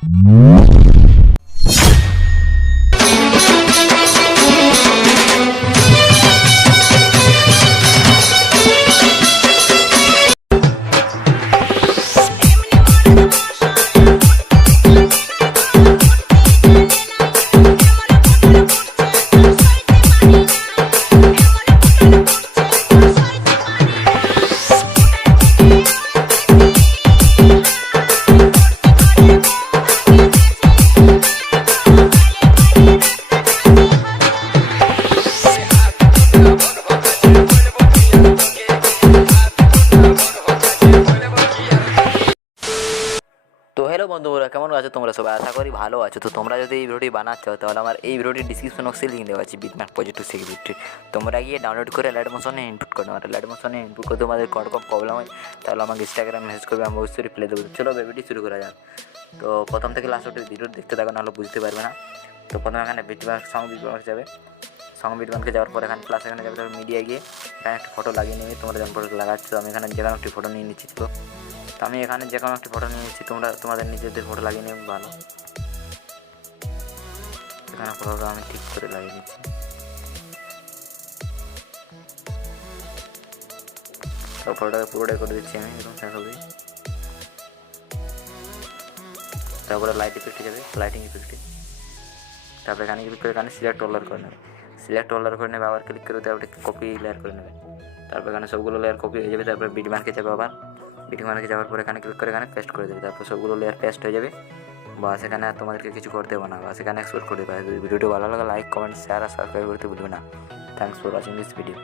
তো হ্যালো বন্ধুরা, কেমন আছো তোমরা সবাই? আশা করি ভালো আছো। তো তোমরা যদি এই ভিডিওটি বানাচ্ছ তাহলে আমার এই ভিডিওটির ডিসক্রিপশন বক্সে লিঙ্ক দেওয়া আছে বিটম্যাপ পজিটিভ সিকিউরিটি। তোমরা গিয়ে ডাউনলোড করে Alightmotion ইনপুট করো। আর Alightmotion ইনপুট করে তোমাদের কম প্রবলেম হয় তাহলে আমাকে ইনস্টাগ্রামে মেসেজ করবে, আমি অবশ্যই রিপ্লাই দেবো। চলো ভিডিওটি শুরু করা যাক। তো প্রথম থেকে লাস্ট অবধি ভিডিও দেখতে থাকো, নাহলে বুঝতে পারবে না। তো প্রথমে এখানে বিটম্যাপ যাবে। সং বিটম্যাপকে যাওয়ার পর এখানে প্লাস এখানে যাবে, তারপর মিডিয়া গিয়ে এখানে একটা ফটো লাগিয়ে নেবে। তোমরা যেমন ফটো লাগাচ্ছ আমি এখানে যে কোনো একটি ফটো নিয়ে নিচ্ছি। তো আমি এখানে যে কোনো একটি ফটো নিয়ে নিচ্ছি, তোমরা তোমাদের নিজেদের ফটো লাগিয়ে নেবে ভালো। এখানে ফটোটা আমি ঠিক করে লাগিয়ে নিচ্ছি। তো ফটোটাকে পুরোটাই করে দিচ্ছি আমি এরকম শেষ অবধি। তারপরে লাইট ইফেক্টে যাবে, লাইটিং ইফেক্টে। তারপরে এখানে ক্লিক করে এখানে সিলেক্ট অলার করে নেবে। সিলেক্ট অলার করে নেবে, আবার ক্লিক করে তারপরে কপি লেয়ার করে নেবে। তারপর এখানে সবগুলো লেয়ার কপি হয়ে যাবে। তারপরে বিটম্যাপকে যাবে, আবার বিটম্যাপকে যাওয়ার পর এখানে ক্লিক করে এখানে পেস্ট করে দেবে। তারপর সবগুলো লেয়ার পেস্ট হয়ে যাবে। বা সেখানে আর তোমাদেরকে কিছু করতে হবে না, বা সেখানে এক্সপোর্ট করে দেবে। যদি ভিডিওটি ভালো লাগে লাইক, কমেন্ট, শেয়ার আর সাবস্ক্রাইব করতে ভুলবে না। Thanks for watching this video.